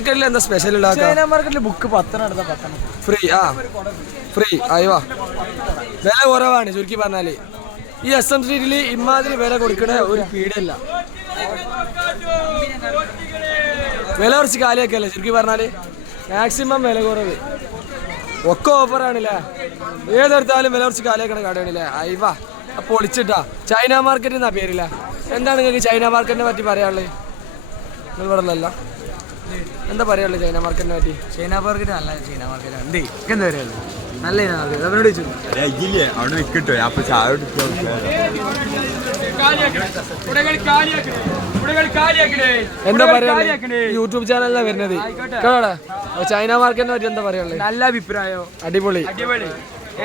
മാർക്കറ്റിൽ എന്താ special China മാർക്കറ്റിൽ ബുക്ക് 10 എടുത്ത 10 ഫ്രീ ഫ്രീ അയവാ വില കുറവാണ് ചുരുക്കി പറഞ്ഞാല് ഈ SM സ്ട്രീറ്റിൽ ഇമാതിരി വില കൊടുക്കണ ഒരു പീടിയല്ല വില കുറച്ച് കാലിയൊക്കെയല്ലേ ചുരുക്കി പറഞ്ഞാല് മാക്സിമം വില കുറവ് ഒക്കെ ഓഫറാണല്ലേ ഏതെടുത്താലും വില കുറച്ച് കാലിയൊക്കെ കടയാണല്ലേ അയവാ പൊളിച്ചിട്ടാ ചൈന മാർക്കറ്റ് എന്നാ പേരില്ല എന്താണ് നിങ്ങൾക്ക് ചൈന മാർക്കറ്റിനെ പറ്റി പറയാനുള്ളത് നിങ്ങൾ ഇവിടെ ഉള്ളതല്ല എന്താ പറയാനുള്ളത് ചൈന മാർക്കറ്റിനെ പറ്റി ചൈന മാർക്കറ്റ് നല്ല ചൈന മാർക്കറ്റ് എന്താ പറയുള്ളൂ നല്ല ചൈന മാർക്കറ്റ് അവനോട് അവിടെ വിൽക്കിട്ടോ അപ്പൊ ചായ എന്താ പറയാ യൂട്യൂബ് ചാനലിലാണ് വരുന്നത് കേടാ ചൈന മാർക്കറ്റിനെ പറ്റി എന്താ പറയാനുള്ളത് നല്ല അഭിപ്രായം അടിപൊളി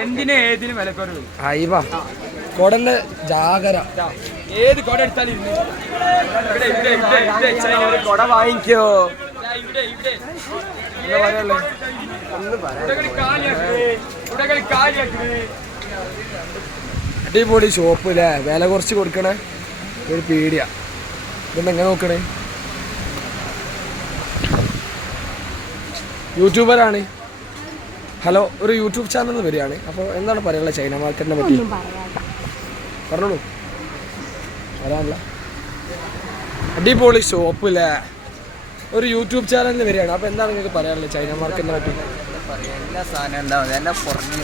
എന്തിനും ഏതിനും വിലക്കുറവ് അയവാ കൊടന്റെ ജാഗര ഏത് കൊട എടുത്താലും കൊട വാങ്ങിക്കോ എന്താ പറയാനുള്ളത് അടിപൊളി ഷോപ്പ് അല്ലേ വില കുറച്ച് കൊടുക്കണേ ഒരു പീടിയ ഇതെന്താ എങ്ങനെ നോക്കണേ യൂട്യൂബറാണ് ഹലോ ഒരു യൂട്യൂബ് ചാനൽ വരികയാണ് അപ്പോൾ എന്താണ് പറയാനുള്ളത് ചൈന മാർക്കറ്റിനെ പറ്റി പറഞ്ഞോളൂ പറയാനുള്ള അടിപൊളി ഷോപ്പ് അല്ലേ ഒരു യൂട്യൂബ് ചാനലിൽ വരികയാണ് അപ്പോൾ എന്താണ് നിങ്ങൾക്ക് പറയാനുള്ളത് ചൈന മാർക്കറ്റിനെ പറ്റി എല്ലാ സാധനം ഉണ്ടാവും എല്ലാം പുറമേ